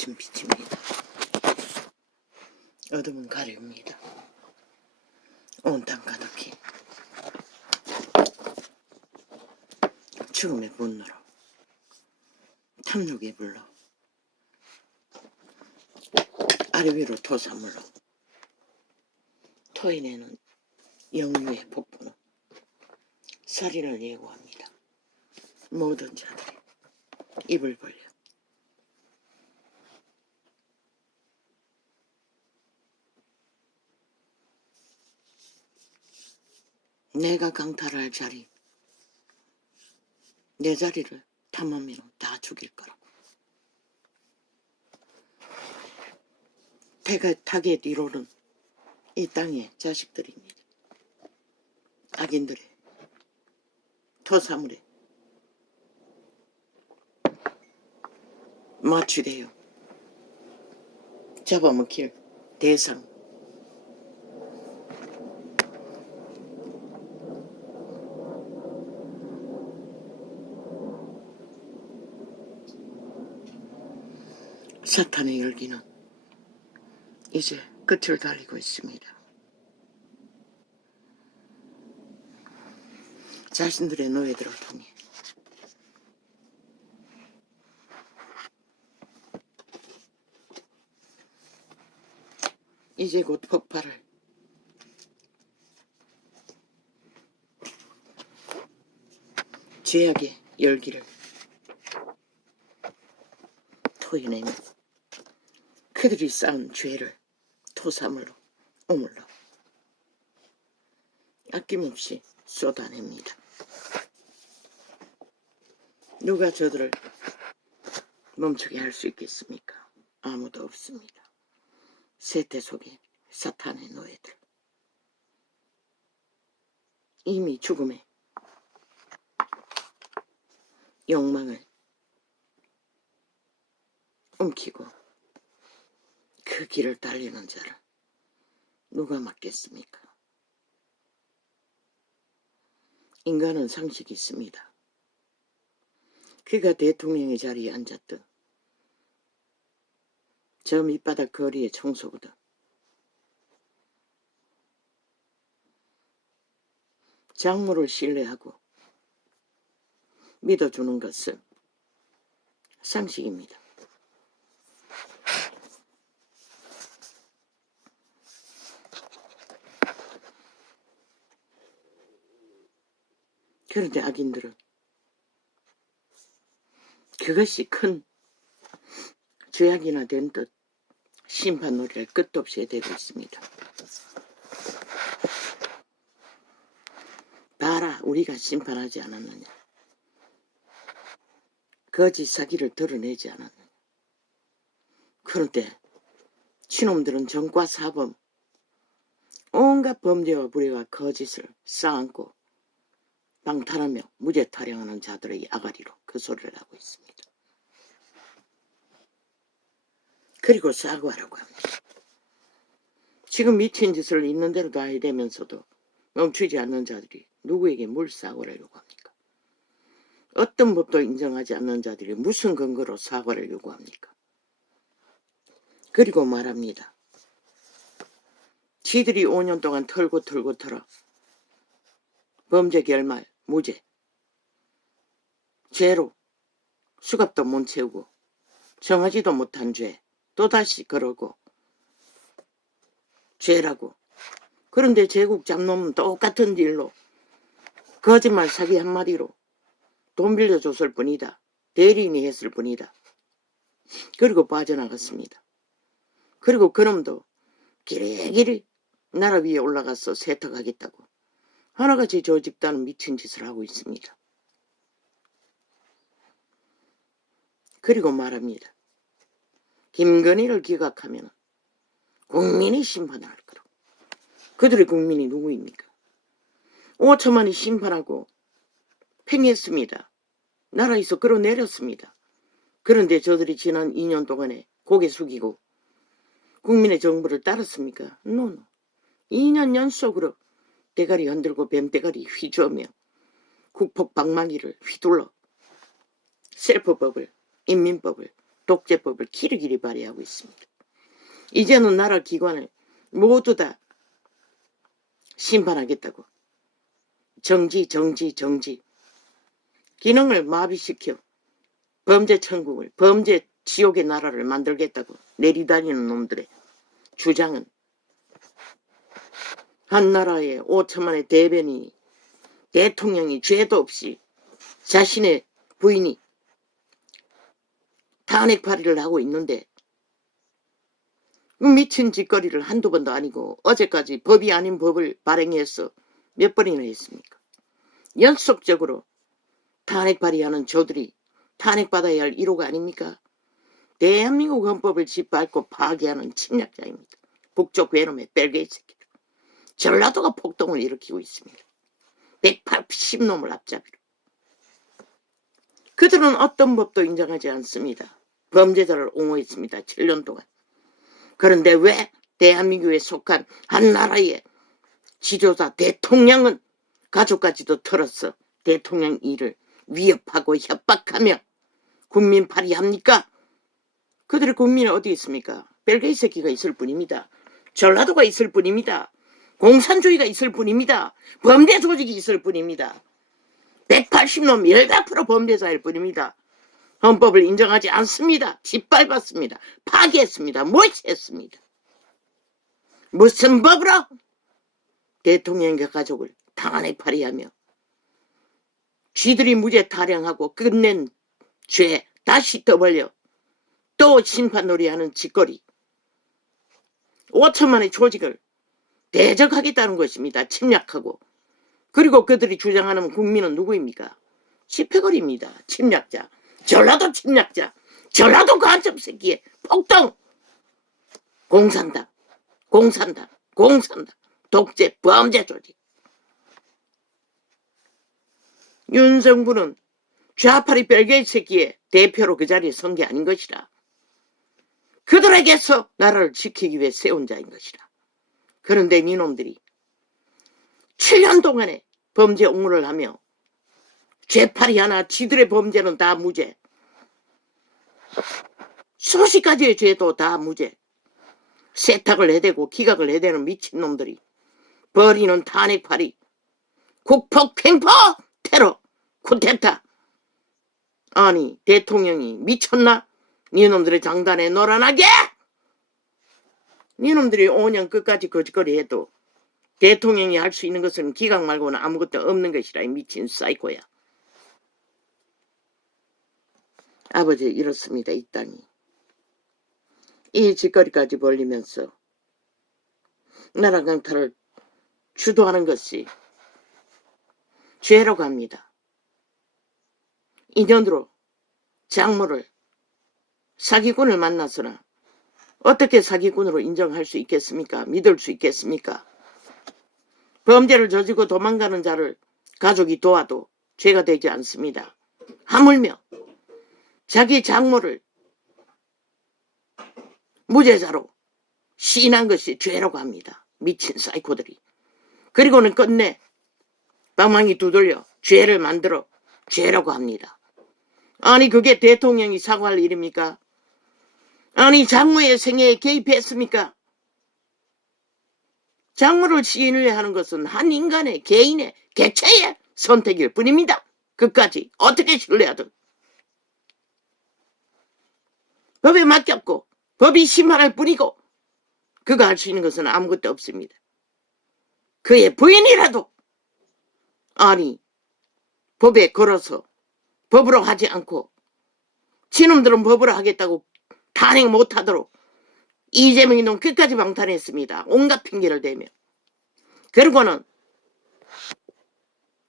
아침 빛입니다. 어둠은 가려웁니다. 온 땅 가득히 죽음의 분노로 탐욕의 불로 아래 위로 토사물로 토해내는 영유의 폭풍은 살인을 예고합니다. 모든 자들이 입을 벌려 내가 강탈할 자리, 내 자리를 탐하면 다 죽일 거라고. 닭의 뒤로는 이 땅의 자식들입니다. 악인들의 토사물에 마취되어 잡아먹힐 대상. 사탄의 열기는 이제 끝을 달리고 있습니다. 자신들의 노예들을 통해 이제 곧 폭발을 죄악의 열기를 토해내며 그들이 쌓은 죄를 토사물로 오물로 아낌없이 쏟아냅니다. 누가 저들을 멈추게 할 수 있겠습니까? 아무도 없습니다. 세태 속에 사탄의 노예들, 이미 죽음의 욕망을 움키고 그 길을 달리는 자를 누가 막겠습니까? 인간은 상식이 있습니다. 그가 대통령의 자리에 앉았든 저 밑바닥 거리의 청소부든 장모를 신뢰하고 믿어주는 것은 상식입니다. 그런데 악인들은 그것이 큰 죄악이나 된 듯 심판 놀이를 끝도 없이 해대고 있습니다. 봐라, 우리가 심판하지 않았느냐. 거짓 사기를 드러내지 않았느냐. 그런데 친놈들은 정과 사범, 온갖 범죄와 불의와 거짓을 쌓아안고 방탈하며 무죄 타령하는 자들의 아가리로 그 소리를 하고 있습니다. 그리고 사과하라고 합니다. 지금 미친 짓을 있는 대로 다 해대면서도 멈추지 않는 자들이 누구에게 뭘 사과를 요구합니까? 어떤 법도 인정하지 않는 자들이 무슨 근거로 사과를 요구합니까? 그리고 말합니다. 지들이 5년 동안 털고 털어 범죄 결말, 무죄, 죄로 수갑도 못 채우고 정하지도 못한 죄 또다시 그러고 죄라고. 그런데 제국 잡놈은 똑같은 일로 거짓말 사기 한마디로 돈 빌려줬을 뿐이다. 대리인이 했을 뿐이다. 그리고 빠져나갔습니다. 그리고 그놈도 기리기리 나라 위에 올라가서 세탁하겠다고 하나같이 저 집단은 미친 짓을 하고 있습니다. 그리고 말합니다. 김건희를 기각하면 국민이 심판할 거라고. 그들의 국민이 누구입니까? 5천만이 심판하고 팽했습니다. 나라에서 끌어내렸습니다. 그런데 저들이 지난 2년 동안에 고개 숙이고 국민의 정부를 따랐습니까? 노노. 2년 연속으로 대가리 흔들고 뱀대가리 휘저으며 국폭 방망이를 휘둘러 셀프법을, 인민법을 독재법을 길이길이 발휘하고 있습니다. 이제는 나라 기관을 모두 다 심판하겠다고 정지 기능을 마비시켜 범죄 천국을 범죄 지옥의 나라를 만들겠다고 내리다니는 놈들의 주장은 한 나라의 5천만의 대변인이 대통령이 죄도 없이 자신의 부인이 탄핵 발의를 하고 있는데 미친 짓거리를 한두 번도 아니고 어제까지 법이 아닌 법을 발행해서 몇 번이나 했습니까? 연속적으로 탄핵 발의하는 저들이 탄핵받아야 할 1호가 아닙니까? 대한민국 헌법을 짓밟고 파괴하는 침략자입니다. 북쪽 괴놈의 벨게이 새끼들. 전라도가 폭동을 일으키고 있습니다. 180놈을 앞잡이로. 그들은 어떤 법도 인정하지 않습니다. 범죄자를 옹호했습니다. 7년 동안. 그런데 왜 대한민국에 속한 한 나라의 지도자 대통령은 가족까지도 털어서 대통령 일을 위협하고 협박하며 국민 파리합니까? 그들의 국민이 어디 있습니까? 벨게이 새끼가 있을 뿐입니다. 전라도가 있을 뿐입니다. 공산주의가 있을 뿐입니다. 범죄 조직이 있을 뿐입니다. 180놈 100% 범죄자일 뿐입니다. 헌법을 인정하지 않습니다. 짓밟았습니다. 파괴했습니다. 무시했습니다. 무슨 법으로 대통령과 가족을 탄핵 발의하며 쥐들이 무죄 타령하고 끝낸 죄 다시 떠벌려 또 심판놀이하는 짓거리 5천만의 조직을 대적하겠다는 것입니다. 침략하고. 그리고 그들이 주장하는 국민은 누구입니까? 집회거리입니다. 침략자. 전라도 침략자. 전라도 간첩 새끼의 폭동. 공산당. 독재 범죄 조직. 윤석부는 좌파리 벨게이 새끼의 대표로 그 자리에 선 게 아닌 것이라. 그들에게서 나라를 지키기 위해 세운 자인 것이라. 그런데 이놈들이 7년 동안에 범죄 옹호를 하며 죄파리 하나 지들의 범죄는 다 무죄. 수십 가지의 죄도 다 무죄. 세탁을 해대고 기각을 해대는 미친놈들이 벌이는 탄핵파리, 국폭 횡포 테러, 쿠데타. 아니 대통령이 미쳤나? 니놈들의 장단에 놀아나게! 니놈들이 5년 끝까지 거짓거리 해도 대통령이 할 수 있는 것은 기각 말고는 아무것도 없는 것이라. 이 미친 사이코야. 아버지 이렇습니다. 이 땅이. 이 짓거리까지 벌리면서 나라 강탈을 주도하는 것이 죄라고 합니다. 인연으로 장모를 사기꾼을 만나서나 어떻게 사기꾼으로 인정할 수 있겠습니까? 믿을 수 있겠습니까? 범죄를 저지르고 도망가는 자를 가족이 도와도 죄가 되지 않습니다. 하물며 자기 장모를 무죄자로 시인한 것이 죄라고 합니다. 미친 사이코들이. 그리고는 끝내 방망이 두들려 죄를 만들어 죄라고 합니다. 아니 그게 대통령이 사과할 일입니까? 아니 장모의 생애에 개입했습니까? 장모를 시인을 하는 것은 한 인간의 개인의 개체의 선택일 뿐입니다. 끝까지 어떻게 신뢰하든 법에 맡겼고 법이 심판할 뿐이고 그가 할 수 있는 것은 아무것도 없습니다. 그의 부인이라도 아니 법에 걸어서 법으로 하지 않고 지놈들은 법으로 하겠다고 탄핵 못하도록 이재명이 놈 끝까지 방탄했습니다. 온갖 핑계를 대며. 그리고는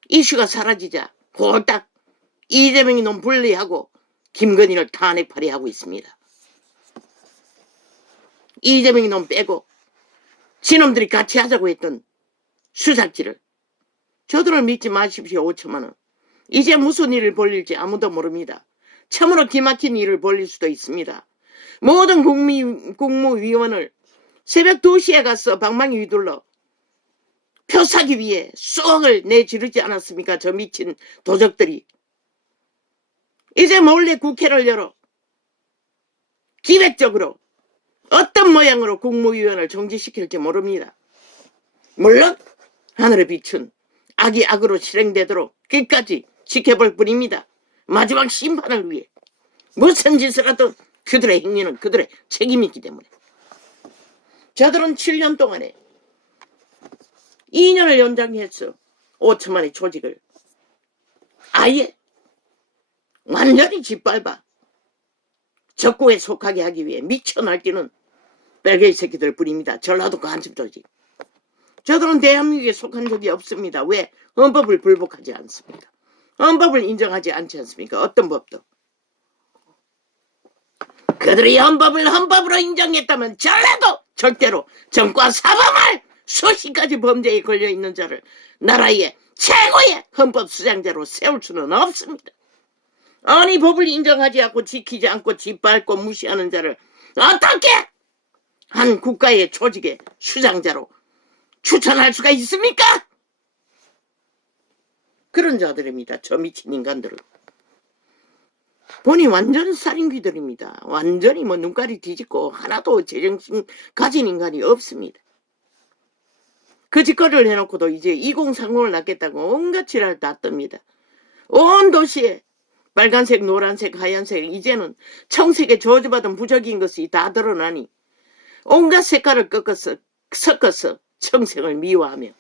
이슈가 사라지자 홀딱 이재명이 놈 분리하고 김건희를 탄핵 발의하고 있습니다. 이재명이 놈 빼고 지놈들이 같이 하자고 했던 수사지를 저들을 믿지 마십시오. 5천만 원. 이제 무슨 일을 벌릴지 아무도 모릅니다. 참으로 기막힌 일을 벌릴 수도 있습니다. 모든 국무위원을 새벽 2시에 가서 방망이 휘둘러 표 사기 위해 수억을 내지르지 않았습니까? 저 미친 도적들이. 이제 몰래 국회를 열어 기획적으로 어떤 모양으로 국무위원을 정지시킬지 모릅니다. 물론 하늘의 빛은 악이 악으로 실행되도록 끝까지 지켜볼 뿐입니다. 마지막 심판을 위해 무슨 짓을 하든 그들의 행위는 그들의 책임이기 때문에. 저들은 7년 동안에 2년을 연장해서 5천만의 조직을 아예 완전히 짓밟아 적국에 속하게 하기 위해 미쳐 날뛰는 벨게이 새끼들 뿐입니다. 전라도 간첩 조직. 저들은 대한민국에 속한 적이 없습니다. 왜? 헌법을 불복하지 않습니다. 헌법을 인정하지 않지 않습니까? 어떤 법도. 그들이 헌법으로 인정했다면 전라도 절대로 정과 사범할 수십 가지 범죄에 걸려있는 자를 나라의 최고의 헌법 수장자로 세울 수는 없습니다. 아니 법을 인정하지 않고 지키지 않고 짓밟고 무시하는 자를 어떻게 한 국가의 조직의 수장자로 추천할 수가 있습니까? 그런 자들입니다. 저 미친 인간들은. 보니 완전 살인귀들입니다. 완전히 눈깔이 뒤집고 하나도 제정신 가진 인간이 없습니다. 그 짓거리를 해놓고도 이제 2030을 낳겠다고 온갖 지랄 다 뜹니다. 온 도시에 빨간색, 노란색, 하얀색, 이제는 청색에 저주받은 부적인 것이 다 드러나니 온갖 색깔을 섞어서 청색을 미워하며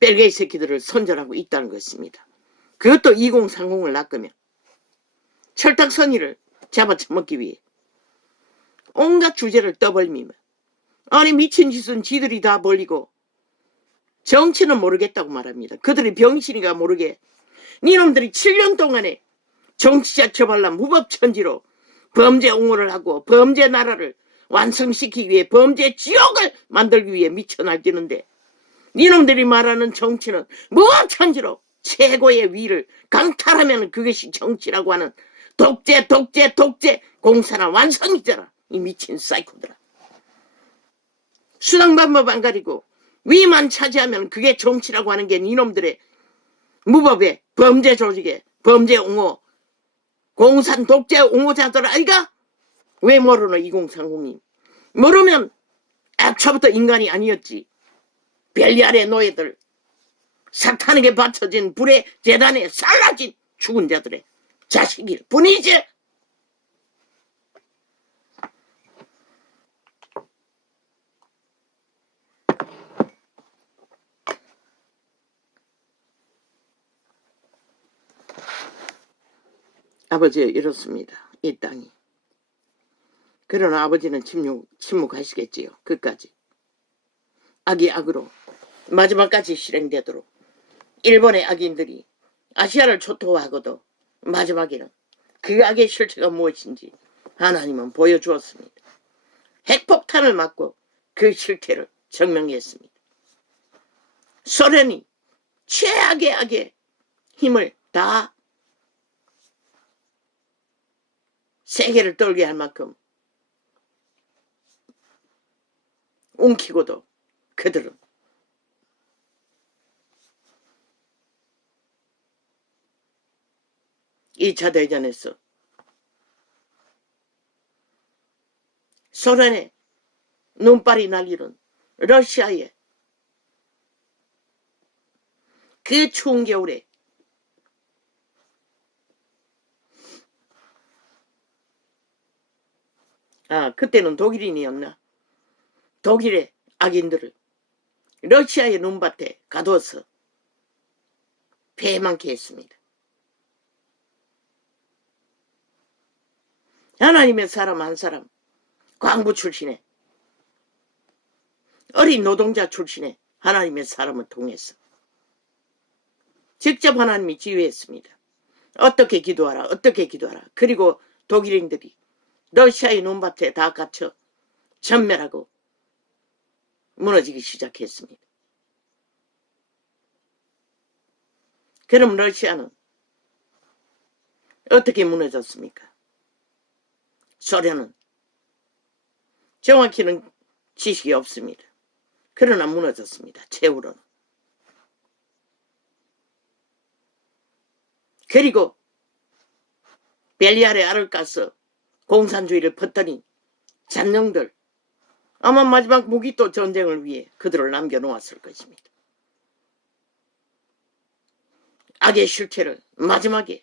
벨게이 새끼들을 선전하고 있다는 것입니다. 그것도 2030을 낚으며 철딱서니를 잡아쳐먹기 위해 온갖 주제를 떠벌리며 아니 미친 짓은 지들이 다 벌리고 정치는 모르겠다고 말합니다. 그들이 병신이가 모르게 니놈들이 7년 동안에 정치자 처발란 무법천지로 범죄 옹호를 하고 범죄 나라를 완성시키기 위해 범죄 지옥을 만들기 위해 미쳐 날뛰는데 니놈들이 말하는 정치는 무법천지로 최고의 위를 강탈하면 그것이 정치라고 하는 독재 공산화 완성이잖아. 이 미친 사이코들아. 수당 방법 안 가리고 위만 차지하면 그게 정치라고 하는 게 니놈들의 무법의 범죄 조직의 범죄 옹호 공산 독재 옹호자들 아이가? 왜 모르노 2030님. 모르면 애초부터 인간이 아니었지. 별리 아래 노예들 사탄에게 바쳐진 불의 재단에 살라진 죽은 자들의 자식일 뿐이지. 아버지 이렇습니다. 이 땅이. 그러나 아버지는 침묵하시겠지요. 끝까지. 악이 악으로 마지막까지 실행되도록 일본의 악인들이 아시아를 초토화하고도 마지막에는 그 악의 실체가 무엇인지 하나님은 보여주었습니다. 핵폭탄을 맞고 그 실체를 증명했습니다. 소련이 최악의 악의 힘을 다 세계를 떨게 할 만큼 움키고도 그들은 이 차 대전에서 소련의 눈발이 날리는 러시아의 그 추운 겨울에 그때는 독일인이었나? 독일의 악인들을 러시아의 눈밭에 가두어서 패망케 했습니다. 하나님의 사람 한 사람, 광부 출신의 어린 노동자 출신의 하나님의 사람을 통해서 직접 하나님이 지휘했습니다. 어떻게 기도하라, 어떻게 기도하라. 그리고 독일인들이 러시아의 눈밭에 다 갇혀 전멸하고 무너지기 시작했습니다. 그럼 러시아는 어떻게 무너졌습니까? 소련은 정확히는 지식이 없습니다. 그러나 무너졌습니다. 최후로는. 그리고 벨리알의 알을 까서 공산주의를 퍼뜨린 잔영들, 아마 마지막 무기 또 전쟁을 위해 그들을 남겨놓았을 것입니다. 악의 실체를 마지막에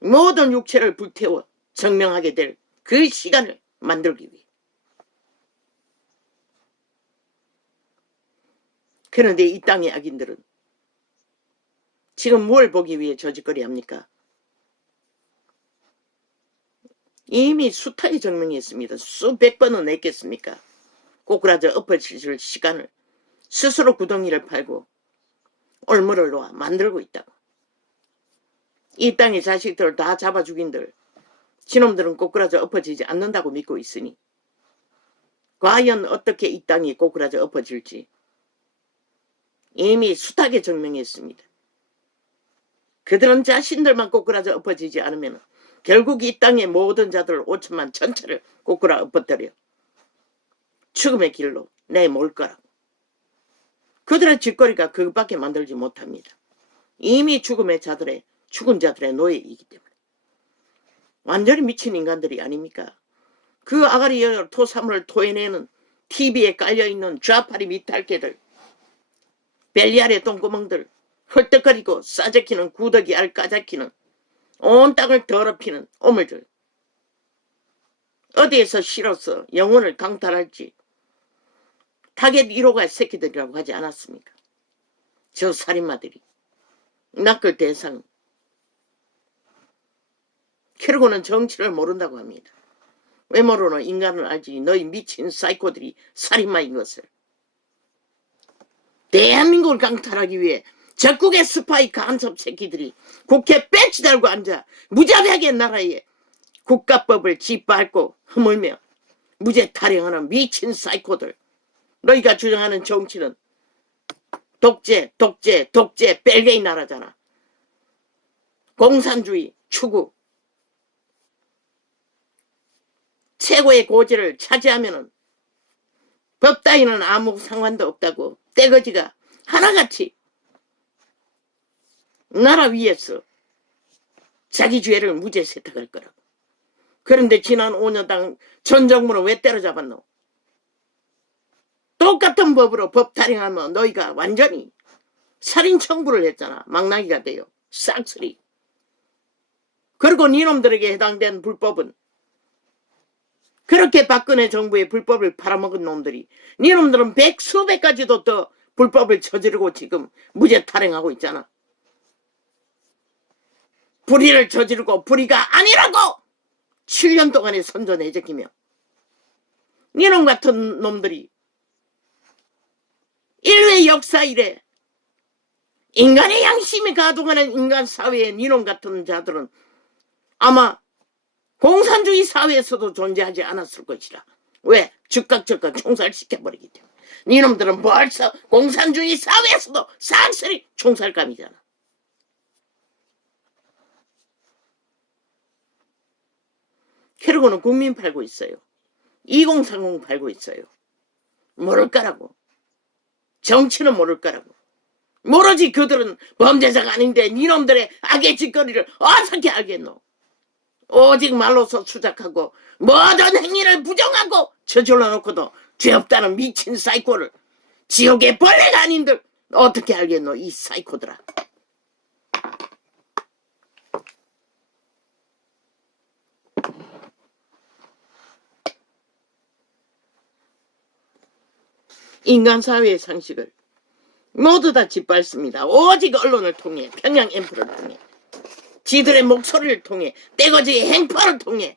모든 육체를 불태워 증명하게 될 그 시간을 만들기 위해. 그런데 이 땅의 악인들은 지금 뭘 보기 위해 저짓거리 합니까? 이미 숱하게 증명했습니다. 수백 번은 냈겠습니까? 꼬꾸라져 엎어질 시간을 스스로 구덩이를 팔고 올무를 놓아 만들고 있다고. 이 땅의 자식들을 다 잡아 죽인들 지놈들은 꼬꾸라져 엎어지지 않는다고 믿고 있으니 과연 어떻게 이 땅이 꼬꾸라져 엎어질지 이미 숱하게 증명했습니다. 그들은 자신들만 꼬꾸라져 엎어지지 않으면 결국 이 땅의 모든 자들 5천만 전체를 꼬꾸라 엎어뜨려 죽음의 길로 내몰 거라고. 그들의 짓거리가 그것밖에 만들지 못합니다. 이미 죽은 자들의 노예이기 때문에. 완전히 미친 인간들이 아닙니까? 그 아가리 토사물을 토해내는 TV에 깔려있는 좌파리 미탈개들, 벨리알의 똥구멍들, 헐떡거리고 싸제키는 구더기 알 까잡히는 온 땅을 더럽히는 오물들. 어디에서 실어서 영혼을 강탈할지 타겟 1호가 새끼들이라고 하지 않았습니까? 저 살인마들이. 낚을 대상. 캐르고는 정치를 모른다고 합니다. 왜 모르노? 인간을 알지. 너희 미친 사이코들이 살인마인 것을. 대한민국을 강탈하기 위해 적국의 스파이 간섭 새끼들이 국회 배치 달고 앉아 무자비하게 나라에 국가법을 짓밟고 허물며 무죄 타령하는 미친 사이코들. 너희가 주장하는 정치는 독재 뺄개이 나라잖아. 공산주의 추구. 최고의 고지를 차지하면은 법 따위는 아무 상관도 없다고 떼거지가 하나같이 나라 위에서 자기 죄를 무죄 세탁할 거라고. 그런데 지난 5년당 전 정부는 왜 때려잡았노? 똑같은 법으로 법 타령하면 너희가 완전히 살인 청구를 했잖아. 망나니가 돼요. 싹쓸이. 그리고 니놈들에게 해당된 불법은 그렇게 박근혜 정부의 불법을 팔아먹은 놈들이 니놈들은 수백 가지도 더 불법을 저지르고 지금 무죄 타령하고 있잖아. 불의를 저지르고 불의가 아니라고 7년 동안에 선전해제기며 니놈 같은 놈들이 인류의 역사 이래 인간의 양심이 가동하는 인간 사회에 니놈 같은 자들은 아마 공산주의 사회에서도 존재하지 않았을 것이라. 왜? 즉각 총살시켜버리기 때문에. 니놈들은 벌써 공산주의 사회에서도 싹쓸이 총살감이잖아. 캐르고는 국민 팔고 있어요. 2030 팔고 있어요. 모를 거라고. 정치는 모를 거라고. 모르지. 그들은 범죄자가 아닌데 니놈들의 악의 짓거리를 어떻게 알겠노? 오직 말로서 추적하고 모든 행위를 부정하고 저질러 놓고도 죄 없다는 미친 사이코를 지옥의 벌레가 아닌들 어떻게 알겠노? 이 사이코들아. 인간 사회의 상식을 모두 다 짓밟습니다. 오직 언론을 통해, 평양 앰프를 통해, 지들의 목소리를 통해, 떼거지의 행포를 통해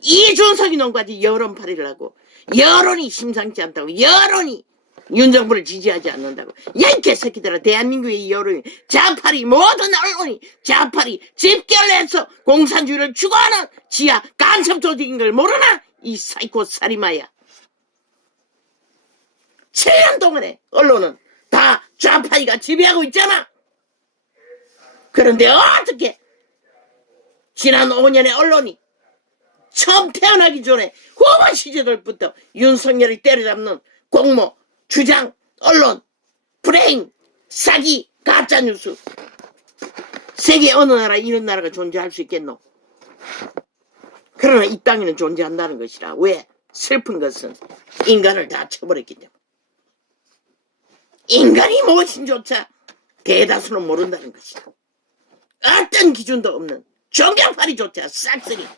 이준석이 놈까지 여론팔이를 하고 여론이 심상치 않다고, 여론이 윤정부를 지지하지 않는다고. 야, 이 개새끼들아. 대한민국의 여론이, 좌파리, 모든 언론이 좌파리 집결해서 공산주의를 추구하는 지하 간첩 조직인 걸 모르나? 이 사이코 살인마야. 7년 동안에 언론은 다 좌파리가 지배하고 있잖아. 그런데 어떻게 지난 5년의 언론이 처음 태어나기 전에 후보 시절부터 윤석열이 때려잡는 공모, 주장, 언론, 브레인, 사기, 가짜뉴스. 세계 어느 나라에 이런 나라가 존재할 수 있겠노? 그러나 이 땅에는 존재한다는 것이라. 왜? 슬픈 것은 인간을 다 쳐버렸기 때문에. 인간이 무엇인조차 대다수는 모른다는 것이다. 어떤 기준도 없는 종교파리조차 싹쓸이.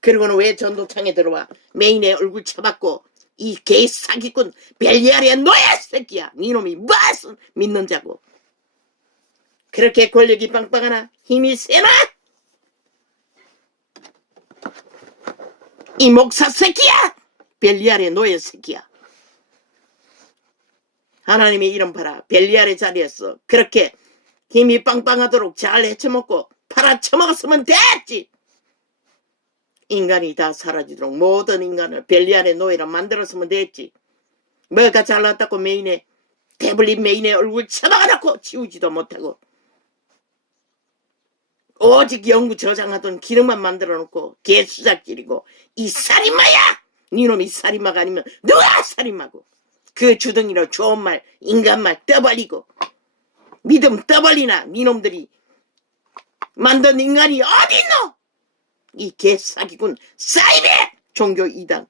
그리고는 왜 전도창에 들어와 메인의 얼굴 쳐박고 이 개 사기꾼 벨리알의 노예 새끼야. 니놈이 무엇을 믿는 자고. 그렇게 권력이 빵빵하나 힘이 세나? 이 목사 새끼야. 벨리알의 노예 새끼야. 하나님의 이름 봐라. 벨리알의 자리에서 그렇게 힘이 빵빵하도록 잘 헤쳐먹고 팔아쳐먹었으면 됐지. 인간이 다 사라지도록 모든 인간을 벨리알의 노예로 만들었으면 됐지. 뭐가 잘났다고 메인에 태블릿 메인에 얼굴 쳐박아놓고 지우지도 못하고 오직 연구 저장하던 기능만 만들어놓고 개수작질이고. 이 살인마야. 니놈이 살인마가 아니면 누가 살인마고. 그 주둥이로 좋은 말 인간말 떠벌리고 믿음 떠벌리나 니놈들이 만든 인간이 어딨노. 이 개사기꾼 사이베 종교 이단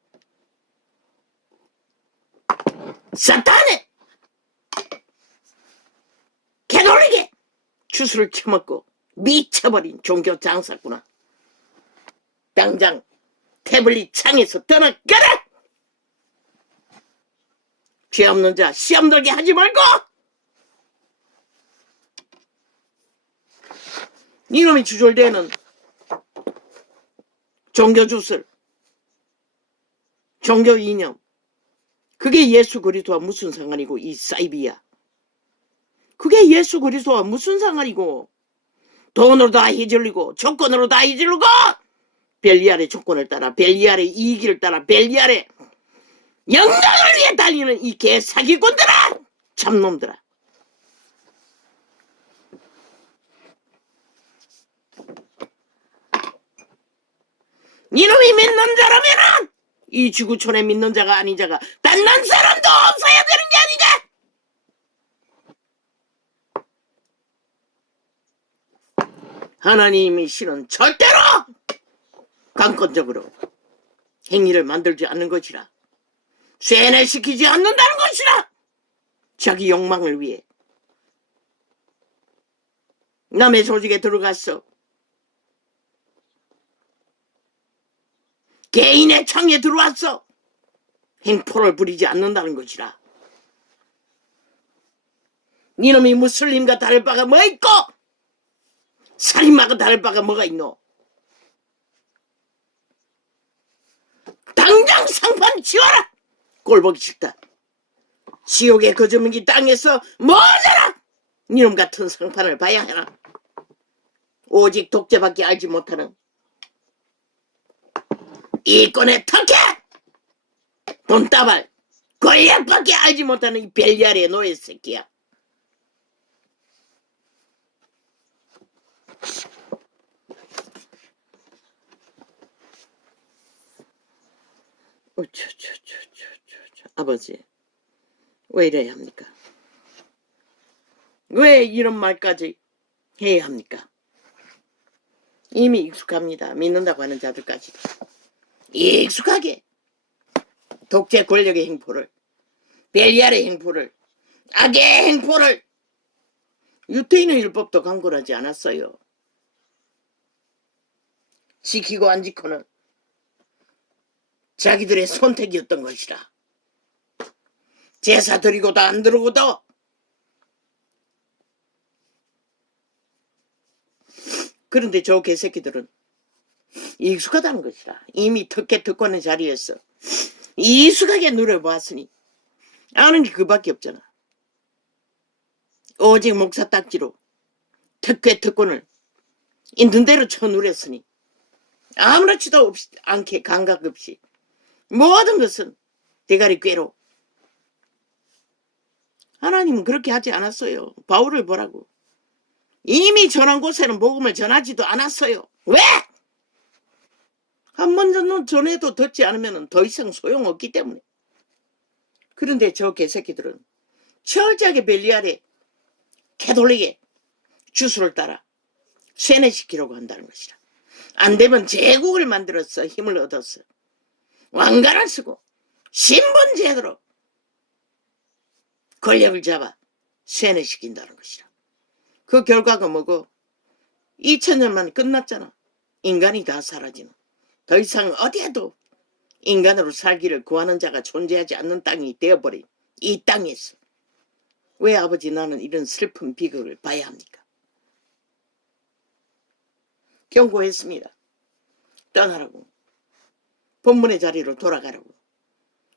사탄의 개돌리게 주술을 쳐먹고 미쳐버린 종교 장사구나. 당장 태블릿 창에서 떠나가라. 죄 없는 자 시험 들게 하지 말고. 이놈이 주졸대는 종교 주술, 종교 이념, 그게 예수 그리스도와 무슨 상관이고. 이 사이비야, 그게 예수 그리스도와 무슨 상관이고. 돈으로 다 휘둘리고 조건으로 다 휘둘리고 벨리알의 조건을 따라 벨리알의 이익을 따라 벨리알의 영광을 위해 달리는 이 개사기꾼들아. 참놈들아. 이놈이 믿는 자라면은 이 지구촌에 믿는 자가 아닌 자가 단 한 사람도 없어야 되는 게 아니가. 하나님이 실은 절대로 강권적으로 행위를 만들지 않는 것이라. 쇠뇌시키지 않는다는 것이라. 자기 욕망을 위해 남의 조직에 들어갔어. 개인의 창에 들어왔어. 행포를 부리지 않는다는 것이라. 니놈이 무슬림과 다를 바가 뭐 있고 살인마가 다를 바가 뭐가 있노. 당장 상판 지워라. 꼴보기 싫다. 지옥의 거저먹이 땅에서 뭐하자라. 니놈 같은 상판을 봐야 하나. 오직 독재밖에 알지 못하는 이권의 턱에 돈다발 권력밖에 알지 못하는 이 벨리알의 노예 새끼야. 아버지, 왜 이래야 합니까? 왜 이런 말까지 해야 합니까? 이미 익숙합니다. 믿는다고 하는 자들까지 익숙하게 독재 권력의 행포를, 벨리알의 행포를, 악의 행포를. 유태인의 율법도 강권하지 않았어요. 지키고 안 지키고는 자기들의 선택이었던 것이라. 제사 드리고도 안 드리고도 그런데 저 개새끼들은 익숙하다는 것이라. 이미 특권의 자리에서 익숙하게 누려보았으니 아는 게 그밖에 없잖아. 오직 목사 딱지로 특권을 있는 대로 쳐누렸으니 아무렇지도 않게 감각 없이 모든 것은 대가리 꾀로. 하나님은 그렇게 하지 않았어요. 바울을 보라고. 이미 전한 곳에는 복음을 전하지도 않았어요. 왜? 한 번 전해도 듣지 않으면 더 이상 소용없기 때문에. 그런데 저 개새끼들은 철저하게 벨리알의 캐톨릭의 주술을 따라 세뇌시키려고 한다는 것이라. 안 되면 제국을 만들었어. 힘을 얻었어. 왕관을 쓰고 신분제도로 권력을 잡아 세뇌시킨다는 것이라. 그 결과가 뭐고 2000년만 끝났잖아. 인간이 다 사라지는. 더 이상 어디에도 인간으로 살기를 구하는 자가 존재하지 않는 땅이 되어버린 이 땅에서 왜 아버지 나는 이런 슬픈 비극을 봐야 합니까? 경고했습니다. 떠나라고. 본문의 자리로 돌아가라고.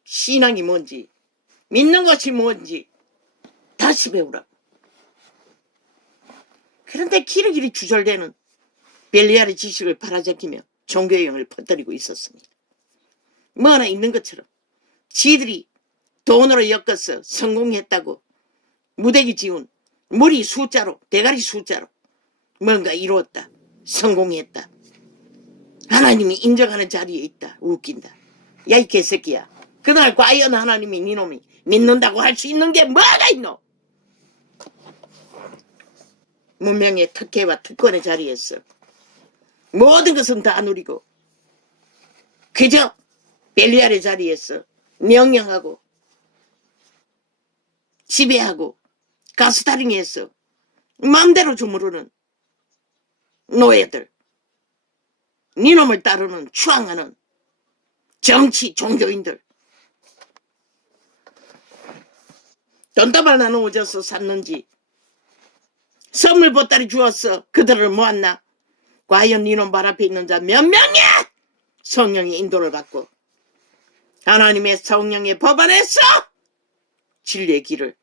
신앙이 뭔지, 믿는 것이 뭔지 다시 배우라고. 그런데 기르기리 주절되는 벨리알의 지식을 팔아잡히며 종교형을 퍼뜨리고 있었습니다. 뭐 하나 있는 것처럼 지들이 돈으로 엮어서 성공했다고 무대기 지운 머리 숫자로, 대가리 숫자로 뭔가 이루었다. 성공했다. 하나님이 인정하는 자리에 있다. 웃긴다. 야, 이 개새끼야. 그날 과연 하나님이 니놈이 믿는다고 할 수 있는 게 뭐가 있노? 문명의 특혜와 특권의 자리에서 모든 것은 다 누리고 그저 벨리알의 자리에서 명령하고 지배하고 가스타링해서 마음대로 주무르는 노예들, 니놈을 따르는 추앙하는 정치 종교인들, 돈다발 나눠오져서 샀는지 선물 보따리 주었어 그들을 모았나? 과연 니놈 발 앞에 있는 자 몇 명이야? 성령의 인도를 받고 하나님의 성령의 법 안에서 진리의 길을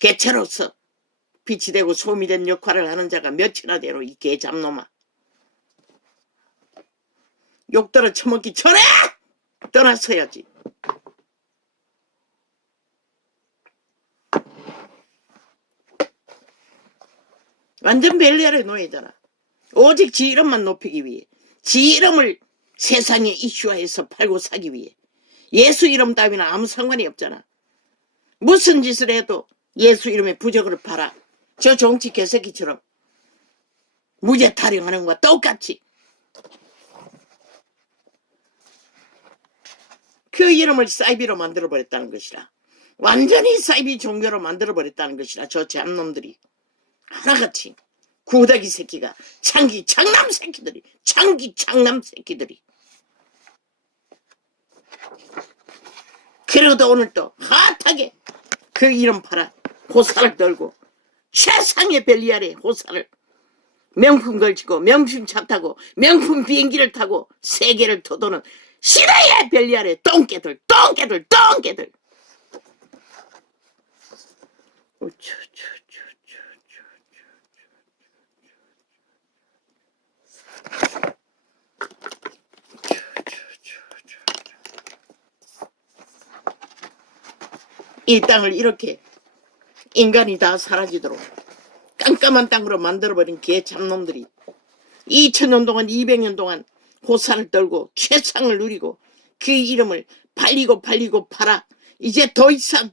개체로서 빛이 되고 소음이 된 역할을 하는 자가 몇이나 되노? 이 개잡놈아. 욕들어 처먹기 전에 떠났어야지. 완전 벨리알의 노예잖아. 오직 지 이름만 높이기 위해, 지 이름을 세상에 이슈화해서 팔고 사기 위해. 예수 이름 따위는 아무 상관이 없잖아. 무슨 짓을 해도 예수 이름의 부적을 팔아. 저 정치 개새끼처럼 무죄 타령하는 것과 똑같이. 그 이름을 사이비로 만들어버렸다는 것이라. 완전히 사이비 종교로 만들어버렸다는 것이라. 저 잡놈들이 하나같이 구더기 새끼가 창기 창남 새끼들이 창기 창남 새끼들이. 그래도 오늘 또 핫하게 그 이름 팔아 호사를 떨고 최상의 벨리알의 호사를 명품 걸치고 명품 차 타고 명품 비행기를 타고 세계를 터도는 시대의 벨리알의 똥개들. 이 땅을 이렇게 인간이 다 사라지도록 깜깜한 땅으로 만들어버린 개잡놈들이 2000년 동안 200년 동안 호사를 떨고 최상을 누리고 그 이름을 팔리고 팔아 이제 더 이상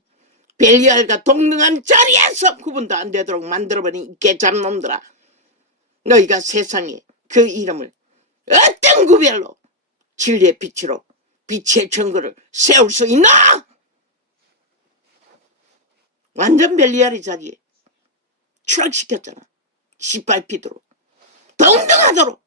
벨리알과 동등한 자리에서 구분도 안 되도록 만들어버린 개잡놈들아. 너희가 세상에 그 이름을 어떤 구별로 진리의 빛으로 빛의 증거를 세울 수 있나? 완전 벨리알의 자리에 추락시켰잖아. 짓밟히도록 동등하도록.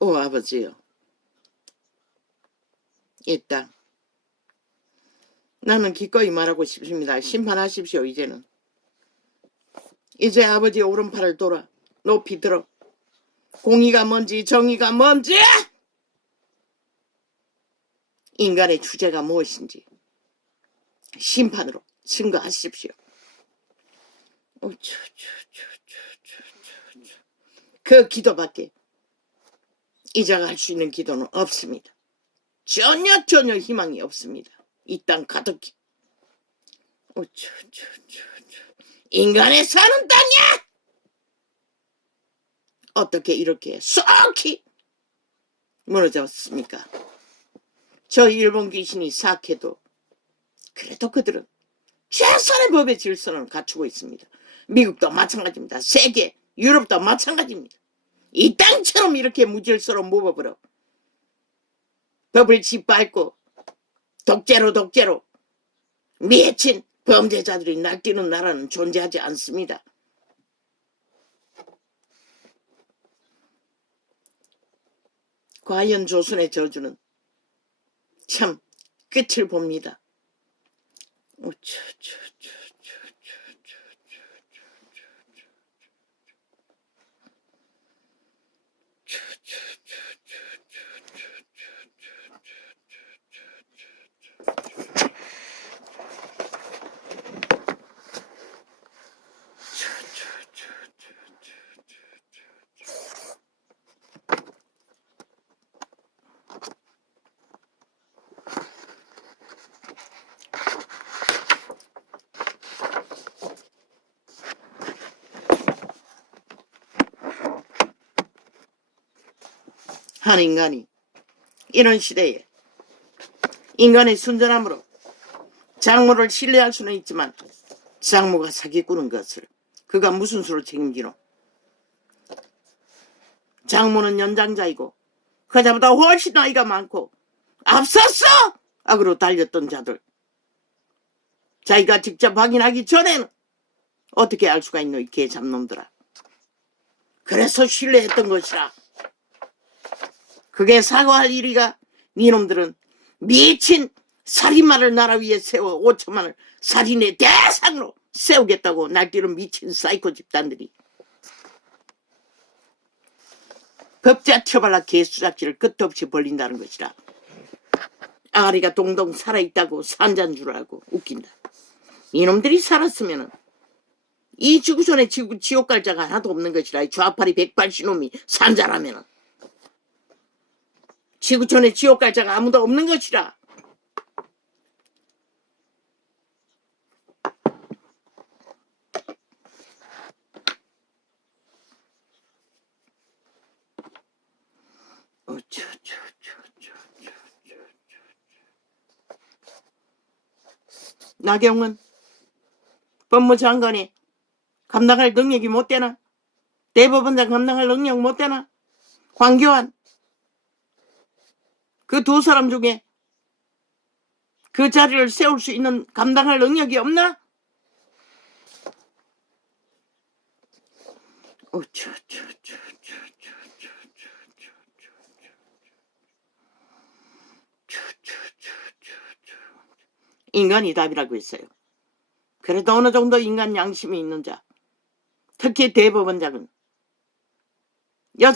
오 아버지요, 이 땅 나는 기꺼이 말하고 싶습니다. 심판하십시오. 이제 아버지의 오른팔을 돌아 높이 들어 공의가 뭔지 정의가 뭔지 인간의 주제가 무엇인지 심판으로 증거하십시오. 그 기도밖에 이자가 할 수 있는 기도는 없습니다. 전혀 희망이 없습니다. 이 땅 가득히 인간의 사는 땅이야! 어떻게 이렇게 쏙히 무너졌습니까? 저 일본 귀신이 사악해도 그래도 그들은 최선의 법의 질서를 갖추고 있습니다. 미국도 마찬가지입니다. 세계, 유럽도 마찬가지입니다. 이 땅처럼 이렇게 무질서로 모범으로 법을 짓밟고 독재로 미친 범죄자들이 날뛰는 나라는 존재하지 않습니다. 과연 조선의 저주는 참 끝을 봅니다. 한 인간이 이런 시대에 인간의 순전함으로 장모를 신뢰할 수는 있지만 장모가 사기꾼인 것을 그가 무슨 수로 책임지노? 장모는 연장자이고 그자보다 훨씬 나이가 많고 앞섰어! 악으로 달렸던 자들, 자기가 직접 확인하기 전에는 어떻게 알 수가 있노, 이 개잡놈들아. 그래서 신뢰했던 것이라. 그게 사과할 일이가? 니놈들은 미친 살인마를 나라 위에 세워 5천만을 살인의 대상으로 세우겠다고 날뛰는 미친 사이코 집단들이 법자 처발라 개수작질을 끝도 없이 벌린다는 것이라. 아가리가 동동 살아있다고 산자인 줄 알고 웃긴다. 이놈들이 살았으면 이 지구촌에 지옥 갈 자가 하나도 없는 것이라. 이 좌파리 180놈이 산자라면 지구촌에 지옥 갈 자가 아무도 없는 것이라. 나경원 법무장관이 감당할 능력이 못 되나? 대법원장 감당할 능력 못 되나? 황교안 그 두 사람 중에 그 자리를 세울 수 있는 감당할 능력이 없나? 인간이 답이라고 했어요. 그래도 어느 정도 인간 양심이 있는 자, 특히 대법원장은